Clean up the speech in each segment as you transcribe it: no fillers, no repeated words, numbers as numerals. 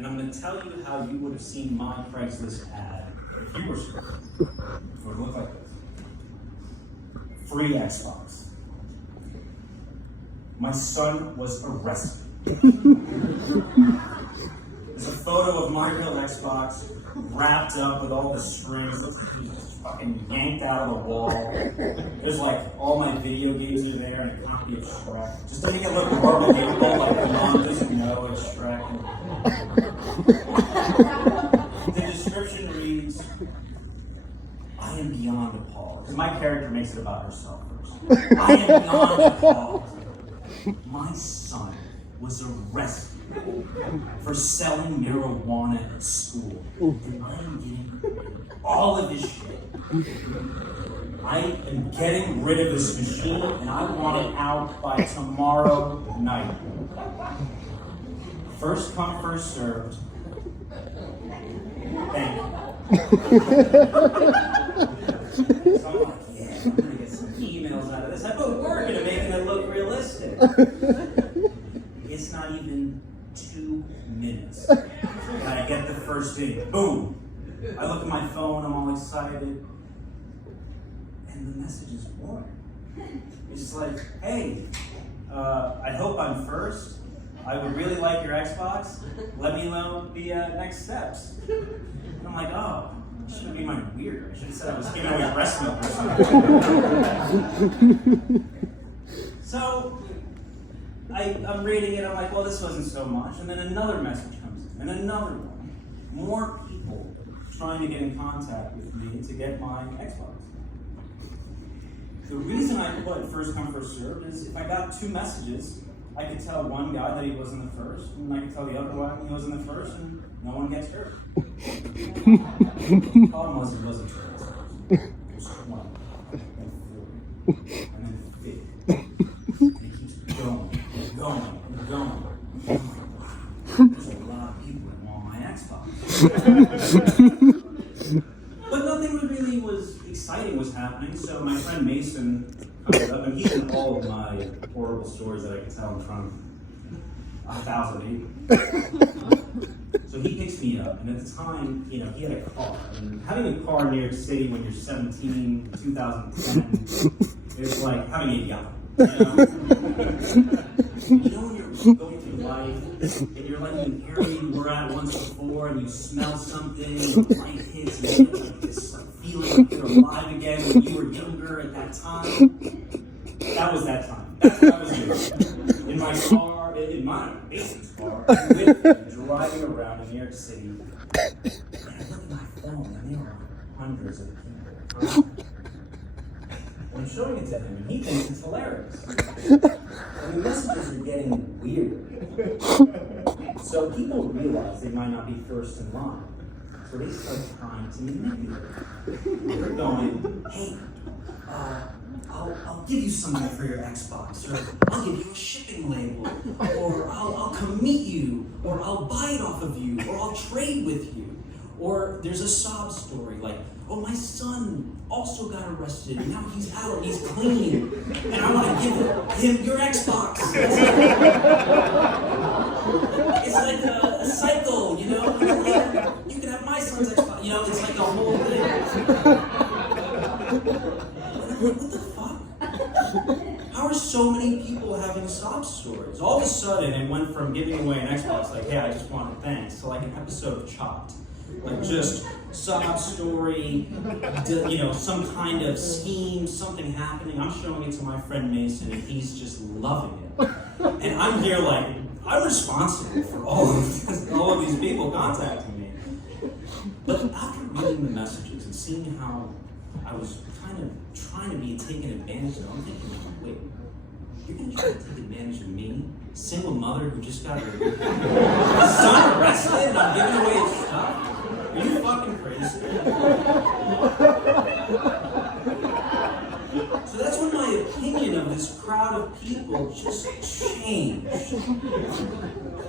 And I'm going to tell you how you would have seen my Craigslist ad if you were scrolling. It would look like this. Free Xbox. My son was arrested. There's a photo of my real Xbox wrapped up with all the strings. Looks like he was just fucking yanked out of the wall. There's like all my video games are there and a copy of Shrek. Just to make it look more believable, like the mom doesn't know it's Shrek. The description reads, I am beyond appalled. Because my character makes it about herself first. I am beyond appalled. My son was arrested for selling marijuana at school. And I am getting all of this shit. I am getting rid of this machine and I want it out by tomorrow night. First come, first served. Thank you. So I'm like, yeah, I'm gonna get some emails out of this. I put work into making it look realistic. It's not even 2 minutes. And I get the first thing. Boom. I look at my phone, I'm all excited. And the message is boring. It's like, hey, I hope I'm first. I would really like your Xbox. Let me know the next steps. And I'm like, oh, I shouldn't be my weird. I should have said I was giving away breast milk or something. So, I'm reading it, I'm like, well, this wasn't so much. And then another message comes in, and another one. More people trying to get in contact with me to get my Xbox. The reason I put first come, first served is if I got 2 messages, I could tell one guy that he wasn't the first, and I could tell the other one he wasn't the first, and no one gets hurt. The problem was it wasn't first. It was 20, then 40, and then 50. And it keeps going. Going. There's a lot of people that want my Xbox. But nothing really was exciting was happening, so my friend Mason comes up, and he's in all of my horrible stories that I can tell in front of 1,000 people. So he picks me up, and at the time, he had a car. And having a car in New York City when you're 17, 2010, is like having a yacht. When you're going through life, and you're like in an area you were at once before, and you smell something, and the light hits, and you get like this feeling like you're alive again when you were younger at that time. That was that time. That's what I was doing. In my car, in my Mason's car, with me, driving around in New York City, and I look at my phone, and there are hundreds of people. I'm showing it to him, and he thinks it's hilarious. And the messages are getting weird. So people realize they might not be first in line. So they start trying to manipulate. They're going, hey, I'll give you some money for your Xbox, or I'll give you a shipping label, or I'll come meet you, or I'll buy it off of you, or I'll trade with you. Or there's a sob story like, oh, my son also got arrested, and now he's out, he's clean, and I want to give him your Xbox. It's like a cycle, you can have my son's Xbox, it's like a whole thing. What the fuck? How are so many people having sob stories? All of a sudden, it went from giving away an Xbox, like, hey, I just wanted thanks, to like an episode of Chopped. Like just sob story, some kind of scheme, something happening. I'm showing it to my friend Mason, and he's just loving it. And I'm here like, I'm responsible for all of these people contacting me. But after reading the messages and seeing how I was kind of trying to be taken advantage of, I'm thinking, wait, you're going to try to take advantage of me? Single mother who just got her son arrested and I'm giving away his stuff? Are you fucking crazy? So that's when my opinion of this crowd of people just changed.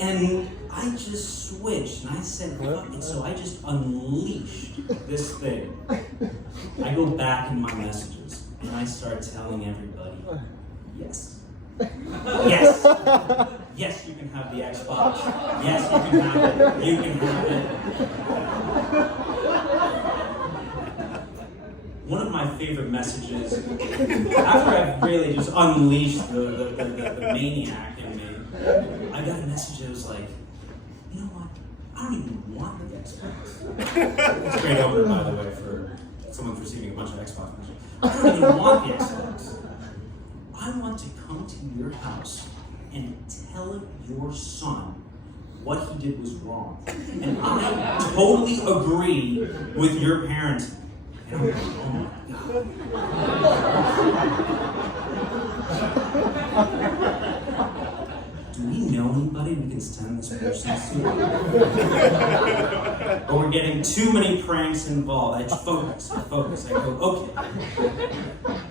And I just switched and I said, fuck it. So I just unleashed this thing. I go back in my messages and I start telling everybody, yes. Yes. Yes, you can have the Xbox. Yes, you can have it. You can have it. One of my favorite messages, after I've really just unleashed the maniac in me, I got a message that was like, you know what? I don't even want the Xbox. It's a great opener, by the way, for someone receiving a bunch of Xbox messages. I don't even want the Xbox. I want to come to your house and tell your son what he did was wrong. And I totally agree with your parents. And I'm like, oh my God. Do we know anybody we can send this person to? Or we're getting too many pranks involved. I focus. I go, okay.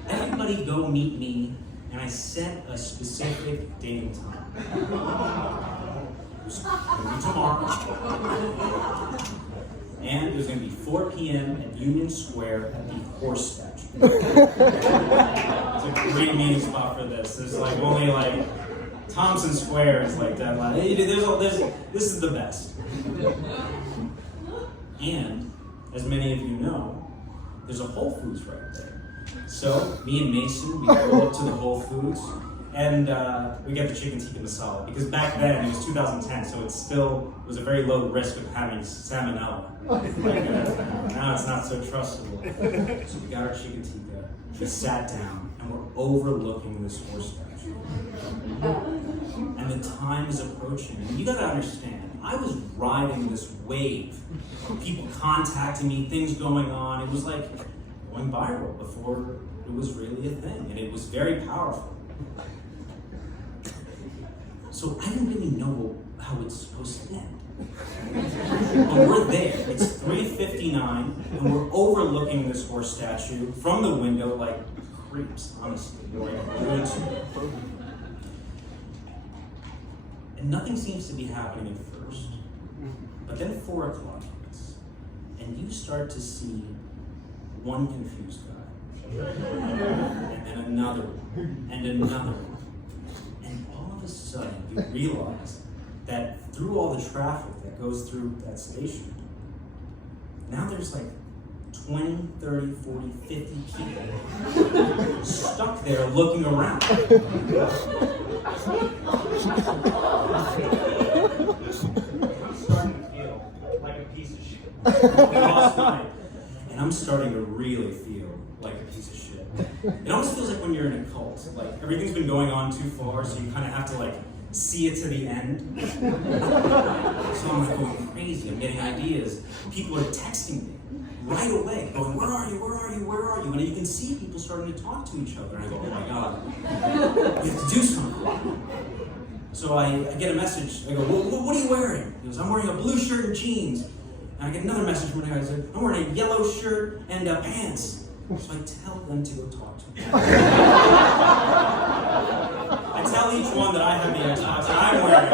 Everybody go meet me. And I set a specific date and time. It was going to be tomorrow. And it was going to be 4 p.m. at Union Square at the horse statue. It's a great meeting spot for this. There's like only like Thompson Square is like that. This is the best. And as many of you know, there's a Whole Foods right there. So, me and Mason, we go up to the Whole Foods, and we get the chicken tikka masala. Because back then, it was 2010, so it was a very low risk of having salmonella. Now it's not so trustable. So we got our chicken tikka, we sat down, and we're overlooking this horse statue. And the time is approaching. And you gotta understand, I was riding this wave. People contacting me, things going on. It was like going viral before it was really a thing, and it was very powerful. So I didn't really know how it's supposed to end. But we're there, it's 3:59, and we're overlooking this horse statue from the window like creeps, honestly. And nothing seems to be happening at first. But then 4 o'clock hits, and you start to see one confused guy, and then another one, and another one. And all of a sudden, you realize that through all the traffic that goes through that station, now there's like 20, 30, 40, 50 people stuck there looking around. I'm starting to feel like a piece of shit. Last night. And I'm starting to really feel like a piece of shit. It almost feels like when you're in a cult. Like, everything's been going on too far, so you kind of have to, like, see it to the end. So I'm like going crazy. I'm getting ideas. People are texting me right away, going, where are you, where are you, where are you? And you can see people starting to talk to each other. And I go, oh my God, we have to do something. So I get a message. I go, what are you wearing? He goes, I'm wearing a blue shirt and jeans. And I get another message from a guy who said, I'm wearing a yellow shirt and pants. So I tell them to go talk to me. I tell each one that I have the Xbox that I'm wearing.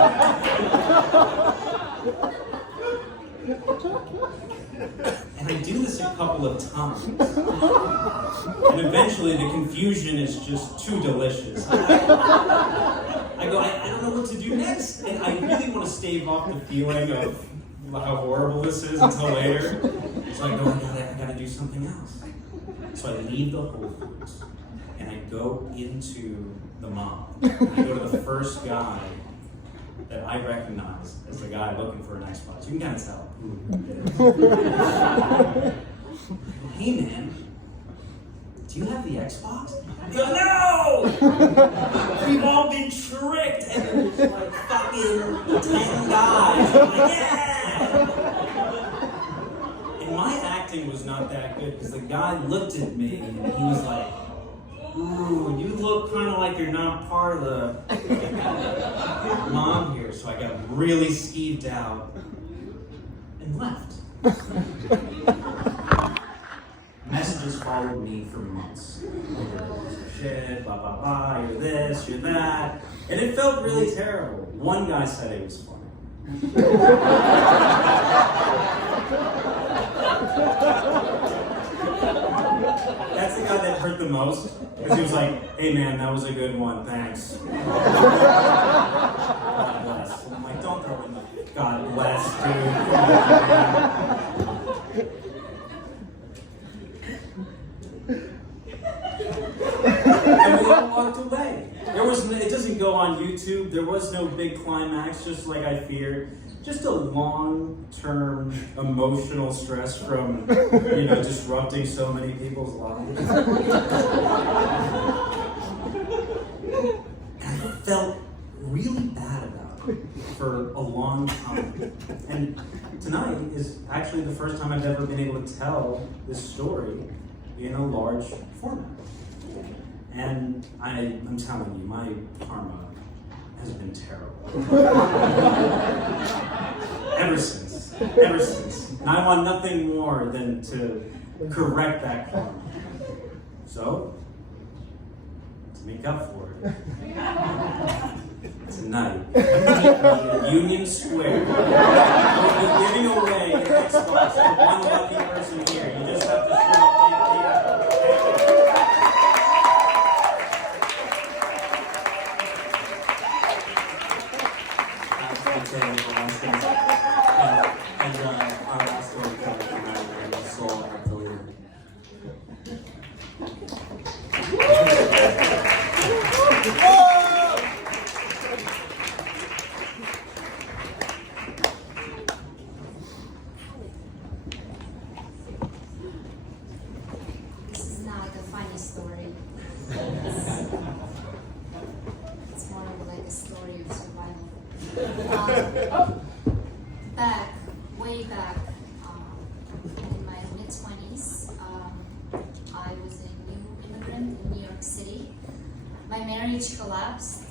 And I do this a couple of times. And eventually the confusion is just too delicious. I go, I don't know what to do next. And I really want to stave off the feeling of how horrible this is until later. So I go, I gotta do something else. So I leave the Whole Foods and I go into the mall. I go to the first guy that I recognize as the guy looking for an Xbox. You can kind of tell who it is. Hey man, do you have the Xbox? He goes, no! We've all been tricked! And there's like fucking 10 guys. I'm like, yeah! And my acting was not that good because the guy looked at me and he was like, ooh, you look kind of like you're not part of the mob here. So I got really skeeved out and left. Messages followed me for months. Shit, blah, blah, blah, you're this, you're that. And it felt really terrible. One guy said it was funny. That's the guy that hurt the most. most. Because he was like, hey man, that was a good one, thanks. God bless. And I'm like, don't throw in the God bless, dude. And we all walked away. It doesn't go on YouTube. There was no big climax, just like I feared. Just a long-term emotional stress from, disrupting so many people's lives. And I felt really bad about it for a long time. And tonight is actually the first time I've ever been able to tell this story in a large format. And I'm telling you, my karma has been terrible. Ever since. And I want nothing more than to correct that karma. So, to make up for it, tonight, Union Square, we'll be giving away an Xbox to one lucky person here. You just have to show up. And our last story comes from our soul affiliate. This is not like a funny story. It's more of like a story of survival. Way back, in my mid-20s, I was a new immigrant in New York City. My marriage collapsed.